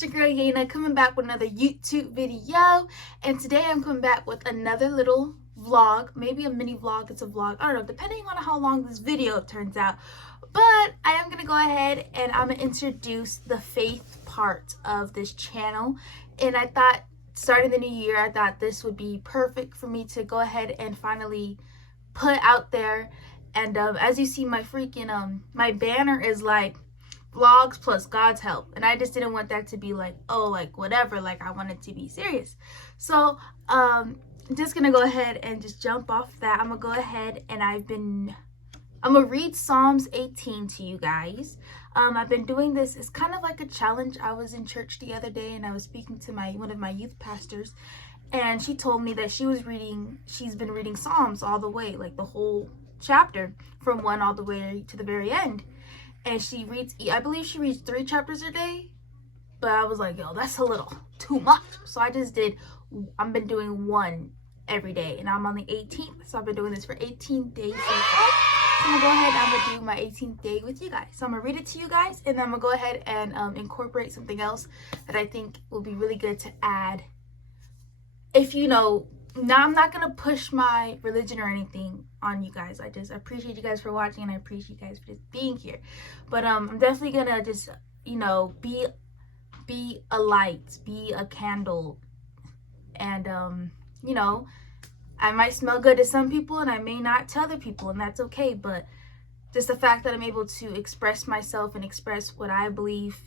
it's your girl Yana coming back with another YouTube video, and today I'm coming back with another little vlog, maybe a mini vlog, it's a vlog, I don't know, depending on how long this video turns out. But I am going to go ahead and I'm going to introduce the faith part of this channel, and I thought starting the new year, I thought this would be perfect for me to go ahead and finally put out there. And as you see, my freaking my banner is like vlogs plus God's help, and I just didn't want that to be like, oh, like whatever, like I want it to be serious. So I'm just gonna go ahead and just jump off that. I'm gonna go ahead and I'm gonna read Psalms 18 to you guys. I've been doing this, it's kind of like a challenge. I was in church the other day and I was speaking to one of my youth pastors, and she told me that she's been reading Psalms all the way, like the whole chapter from 1 all the way to the very end. And she reads, I believe she reads 3 chapters a day, but I was like, yo, that's a little too much. So I've been doing 1 every day, and I'm on the 18th, so I've been doing this for 18 days so far. So I'm gonna go ahead and I'm gonna do my 18th day with you guys. So I'm gonna read it to you guys, and then I'm gonna go ahead and incorporate something else that I think will be really good to add. If you know, now I'm not gonna push my religion or anything on you guys. I just appreciate you guys for watching, and I appreciate you guys for just being here. But I'm definitely gonna just, you know, be a light, be a candle, and you know, I might smell good to some people and I may not to other people, and that's okay. But just the fact that I'm able to express myself and express what I believe,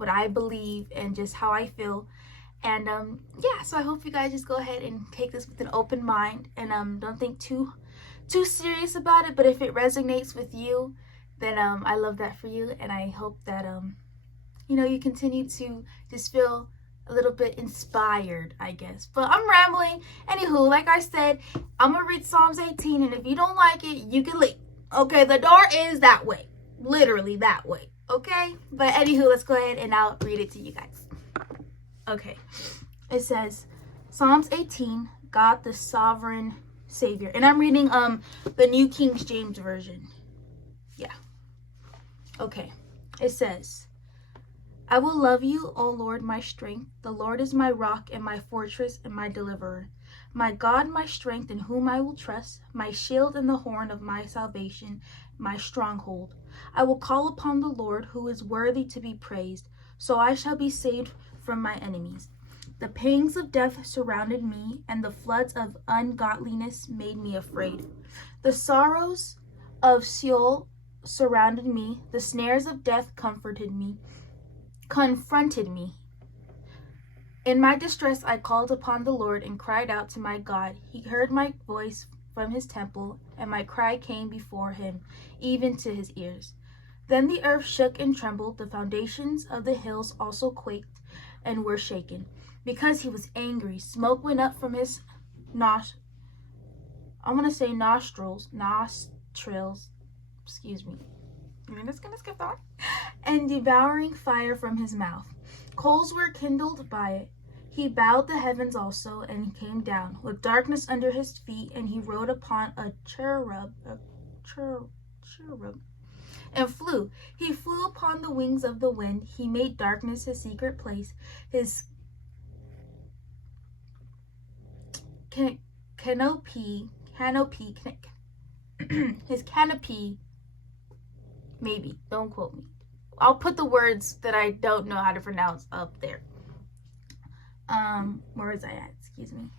and just how I feel. And yeah, so I hope you guys just go ahead and take this with an open mind, and don't think too serious about it. But if it resonates with you, then I love that for you, and I hope that you know, you continue to just feel a little bit inspired, I guess. But I'm rambling. Anywho, like I said, I'm gonna read Psalms 18, and if you don't like it, you can leave. Okay, the door is that way, literally that way. Okay, but anywho, let's go ahead and I'll read it to you guys. Okay, it says, Psalms 18, God the sovereign Savior. And I'm reading the New King James Version. Yeah. Okay, it says, I will love you, O Lord, my strength. The Lord is my rock and my fortress and my deliverer. My God, my strength, in whom I will trust, my shield and the horn of my salvation, my stronghold. I will call upon the Lord, who is worthy to be praised, so I shall be saved from my enemies. The pangs of death surrounded me, and the floods of ungodliness made me afraid. The sorrows of Sheol surrounded me. The snares of death confronted me. In my distress I called upon the Lord and cried out to my God. He heard my voice from his temple, and my cry came before him, even to his ears. Then the earth shook and trembled. The foundations of the hills also quaked and were shaken. Because he was angry, smoke went up from his nostrils, excuse me. I'm just gonna skip that. And devouring fire from his mouth. Coals were kindled by it. He bowed the heavens also, and came down with darkness under his feet, and he rode upon a cherub, and flew. He flew upon the wings of the wind. He made darkness his secret place. His canopy, his canopy, maybe, don't quote me. I'll put the words that I don't know how to pronounce up there. Where was I at? Excuse me.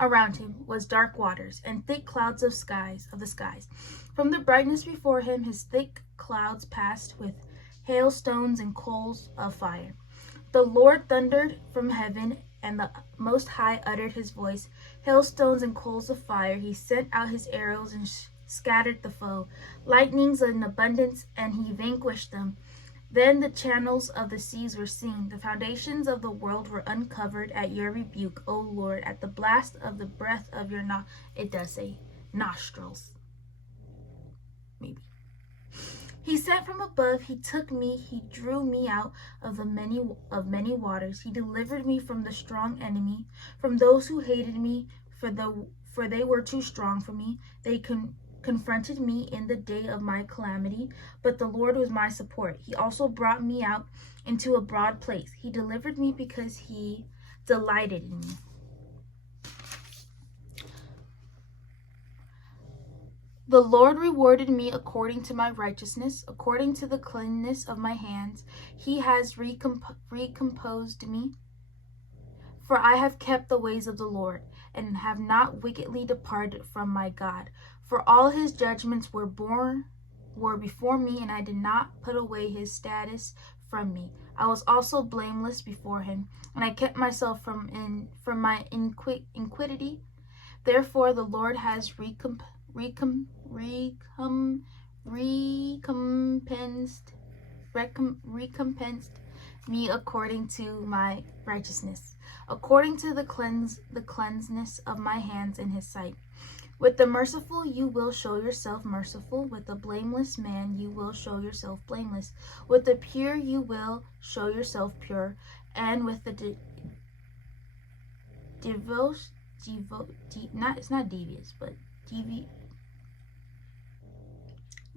Around him was dark waters and thick clouds of the skies. From the brightness before him, his thick clouds passed with hailstones and coals of fire. The Lord thundered from heaven, and the Most High uttered his voice. Hailstones and coals of fire. He sent out his arrows and scattered the foe. Lightnings in abundance, and he vanquished them. Then the channels of the seas were seen. The foundations of the world were uncovered at your rebuke, O Lord, at the blast of the breath of your it does say nostrils. Maybe. He sent from above, he took me, he drew me out of many waters. He delivered me from the strong enemy, from those who hated me, for they were too strong for me. They confronted me in the day of my calamity, but the Lord was my support. He also brought me out into a broad place. He delivered me because he delighted in me. The Lord rewarded me according to my righteousness, according to the cleanness of my hands. He has recomposed me. For I have kept the ways of the Lord, and have not wickedly departed from my God. For all his judgments were before me, and I did not put away his statutes from me. I was also blameless before him, and I kept myself from my iniquity. Therefore the Lord has recompensed me according to my righteousness, according to the cleanness of my hands in his sight. With the merciful you will show yourself merciful, with the blameless man you will show yourself blameless, with the pure you will show yourself pure, and with the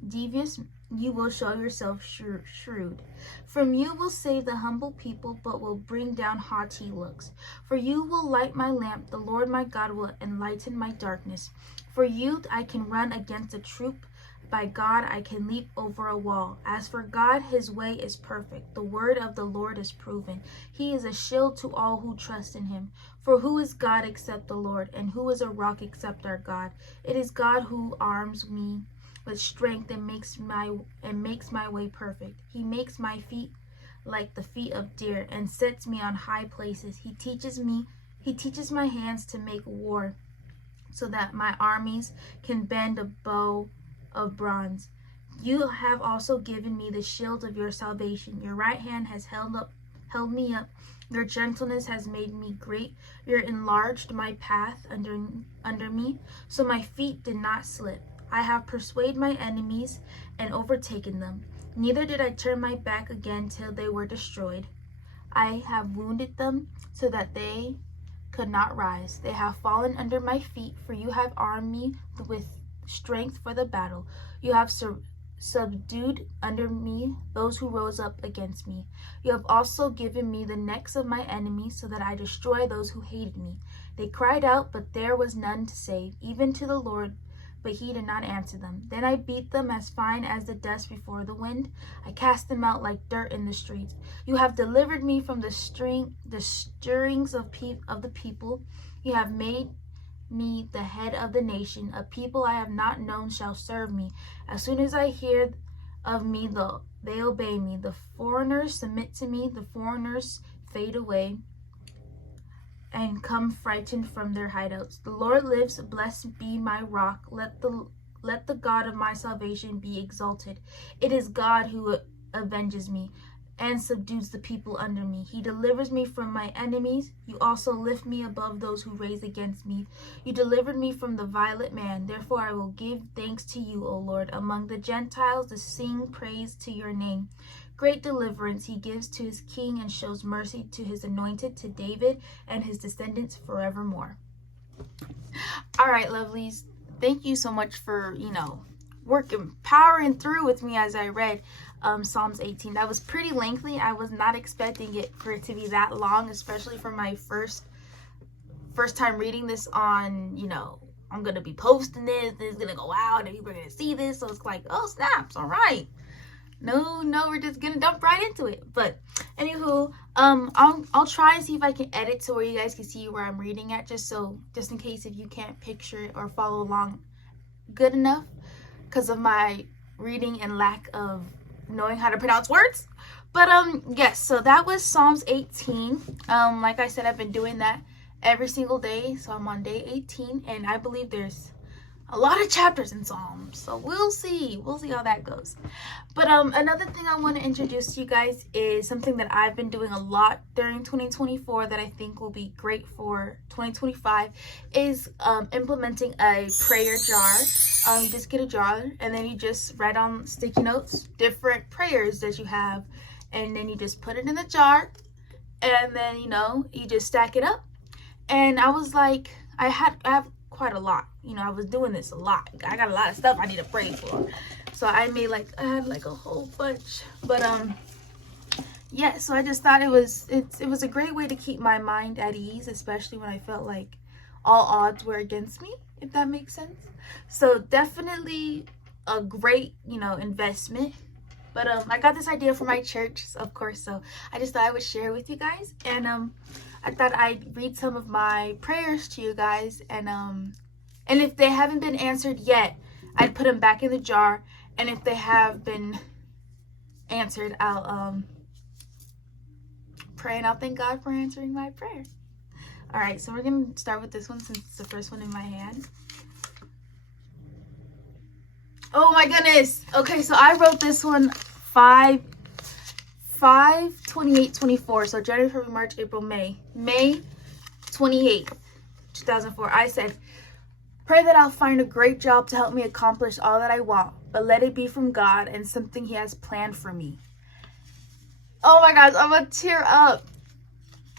devious you will show yourself shrewd. From you will save the humble people, but will bring down haughty looks. For you will light my lamp, the Lord my God will enlighten my darkness. For you I can run against a troop, by God I can leap over a wall. As for God, his way is perfect. The word of the Lord is proven. He is a shield to all who trust in him. For who is God except the Lord, and who is a rock except our God? It is God who arms me with strength and makes my way perfect. He makes my feet like the feet of deer and sets me on high places. He teaches my hands to make war, so that my armies can bend a bow of bronze. You have also given me the shield of your salvation. Your right hand has held me up. Your gentleness has made me great. You enlarged my path under me, so my feet did not slip. I have persuaded my enemies and overtaken them. Neither did I turn my back again till they were destroyed. I have wounded them so that they could not rise. They have fallen under my feet, for you have armed me with strength for the battle. You have subdued under me those who rose up against me. You have also given me the necks of my enemies, so that I destroy those who hated me. They cried out, but there was none to save, even to the Lord, but he did not answer them. Then I beat them as fine as the dust before the wind. I cast them out like dirt in the streets. You have delivered me from the stirrings of the people. You have made me the head of the nation. A people I have not known shall serve me. As soon as I hear of me, they obey me. The foreigners submit to me. The foreigners fade away and come frightened from their hideouts. The Lord lives, blessed be my rock. Let the God of my salvation be exalted. It is God who avenges me and subdues the people under me. He delivers me from my enemies. You also lift me above those who raise against me. You delivered me from the violent man. Therefore I will give thanks to you, O Lord, among the Gentiles, to sing praise to your name. Great deliverance he gives to his king, and shows mercy to his anointed, to David and his descendants forevermore. All right, lovelies. Thank you so much for, powering through with me as I read Psalms 18. That was pretty lengthy. I was not expecting it for it to be that long, especially for my first time reading this on, I'm going to be posting this. This is going to go out and people are going to see this. So it's like, oh, snaps. All right. No, we're just gonna jump right into it. But anywho, I'll try and see if I can edit to where you guys can see where I'm reading at, just in case if you can't picture it or follow along good enough because of my reading and lack of knowing how to pronounce words. But yes, so that was Psalms 18. Like I said, I've been doing that every single day, so I'm on day 18, and I believe there's a lot of chapters in Psalms, so we'll see how that goes. But another thing I want to introduce to you guys is something that I've been doing a lot during 2024 that I think will be great for 2025 is implementing a prayer jar. You just get a jar, and then you just write on sticky notes different prayers that you have, and then you just put it in the jar, and then you just stack it up. And I was like, I have quite a lot. You know, I was doing this a lot. I got a lot of stuff I need to pray for. So I made like, I had like a whole bunch. But yeah, so I just thought it was a great way to keep my mind at ease, especially when I felt like all odds were against me, if that makes sense. So definitely a great, you know, investment. But I got this idea for my church, of course, so I just thought I would share with you guys. And I thought I'd read some of my prayers to you guys, and if they haven't been answered yet, I'd put them back in the jar, and if they have been answered, I'll pray, and I'll thank God for answering my prayer. All right, so we're gonna start with this one since it's the first one in my hand. Oh my goodness. Okay, so I wrote this one 5/28/24. So January, February, March, April, May 28th, 2004. I said, pray that I'll find a great job to help me accomplish all that I want, but let it be from God and something He has planned for me. Oh my gosh, I'm gonna tear up.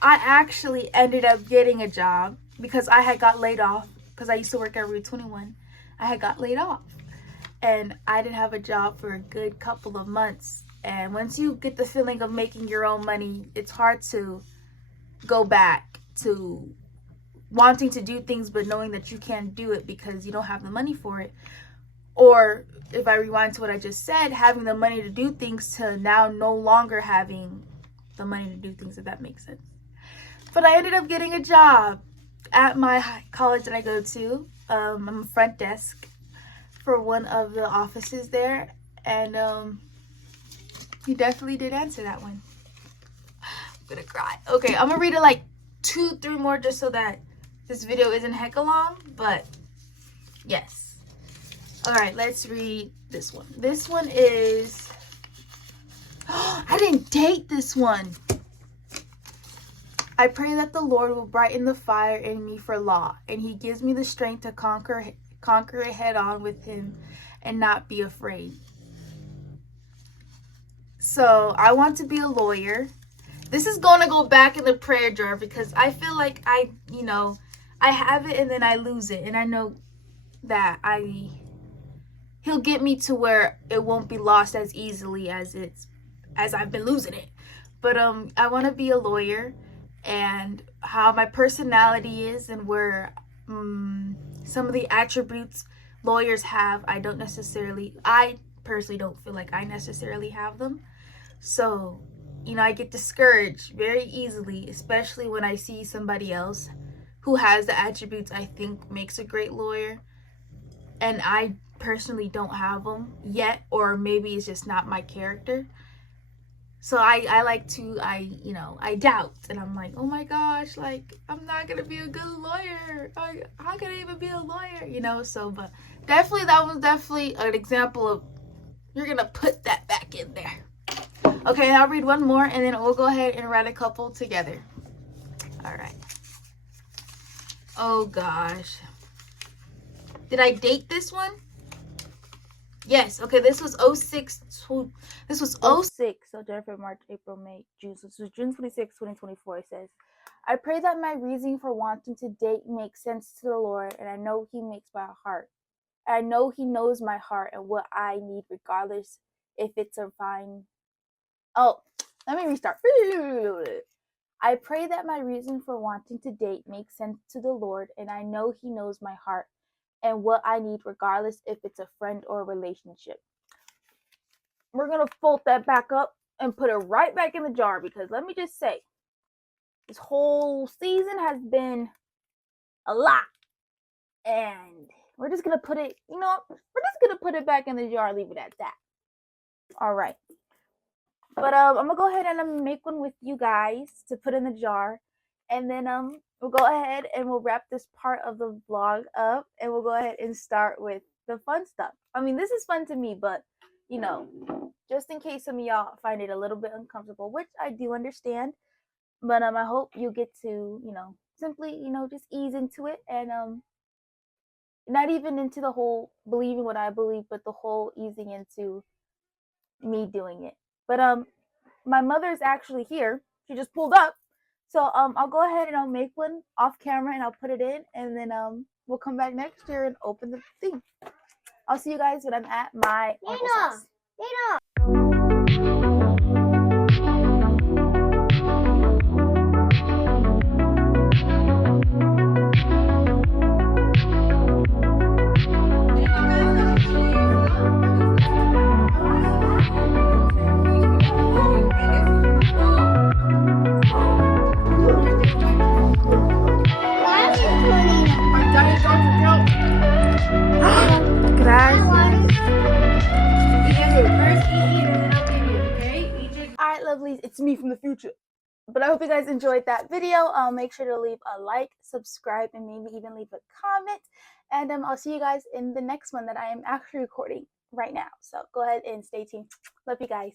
I actually ended up getting a job because I had got laid off because I used to work at Route 21. I had got laid off. And I didn't have a job for a good couple of months. And once you get the feeling of making your own money, it's hard to go back to wanting to do things but knowing that you can't do it because you don't have the money for it. Or if I rewind to what I just said, having the money to do things to now no longer having the money to do things, if that makes sense. But I ended up getting a job at my college that I go to. I'm a front desk for one of the offices there, and you definitely did answer that one. I'm gonna cry. Okay, I'm gonna read it like 2-3 more just so that this video isn't hecka long, but yes. All right, let's read this one. This one is, I didn't date this one. I pray that the Lord will brighten the fire in me for law, and He gives me the strength to conquer it head on with Him and not be afraid. So I want to be a lawyer. This is going to go back in the prayer jar because I feel like I have it and then I lose it, and I know that He'll get me to where it won't be lost as easily as I've been losing it. But I want to be a lawyer, and how my personality is and where some of the attributes lawyers have, I personally don't feel like I necessarily have them. So, you know, I get discouraged very easily, especially when I see somebody else who has the attributes I think makes a great lawyer, and I personally don't have them yet, or maybe it's just not my character. So I doubt, and I'm like, oh my gosh, like, I'm not gonna be a good lawyer. How can I even be a lawyer, you know? So, but definitely, that was definitely an example of, you're gonna put that back in there. Okay, I'll read one more, and then we'll go ahead and write a couple together. All right. Oh gosh. Did I date this one? Yes. Okay, this was 06. This was 06. So January, March, April, May, June. So this was June 26, 2024. It says, I pray that my reasoning for wanting to date makes sense to the Lord, and I know He makes my heart. I know He knows my heart and what I need, regardless if it's a fine. Oh, let me restart. I pray that my reason for wanting to date makes sense to the Lord, and I know He knows my heart and what I need, regardless if it's a friend or a relationship. We're going to fold that back up and put it right back in the jar, because let me just say, this whole season has been a lot. And we're just going to put it, we're just going to put it back in the jar and leave it at that. All right. But I'm going to go ahead and make one with you guys to put in the jar. And then we'll go ahead and we'll wrap this part of the vlog up, and we'll go ahead and start with the fun stuff. I mean, this is fun to me, but, just in case some of y'all find it a little bit uncomfortable, which I do understand. But I hope you get to, simply, just ease into it, and not even into the whole believing what I believe, but the whole easing into me doing it. But my mother's actually here. She just pulled up. So I'll go ahead and I'll make one off camera, and I'll put it in, and then we'll come back next year and open the thing. I'll see you guys when I'm at my uncle's house. Alright, lovelies, it's me from the future. But I hope you guys enjoyed that video. Make sure to leave a like, subscribe, and maybe even leave a comment. And I'll see you guys in the next one that I am actually recording right now. So go ahead and stay tuned. Love you guys.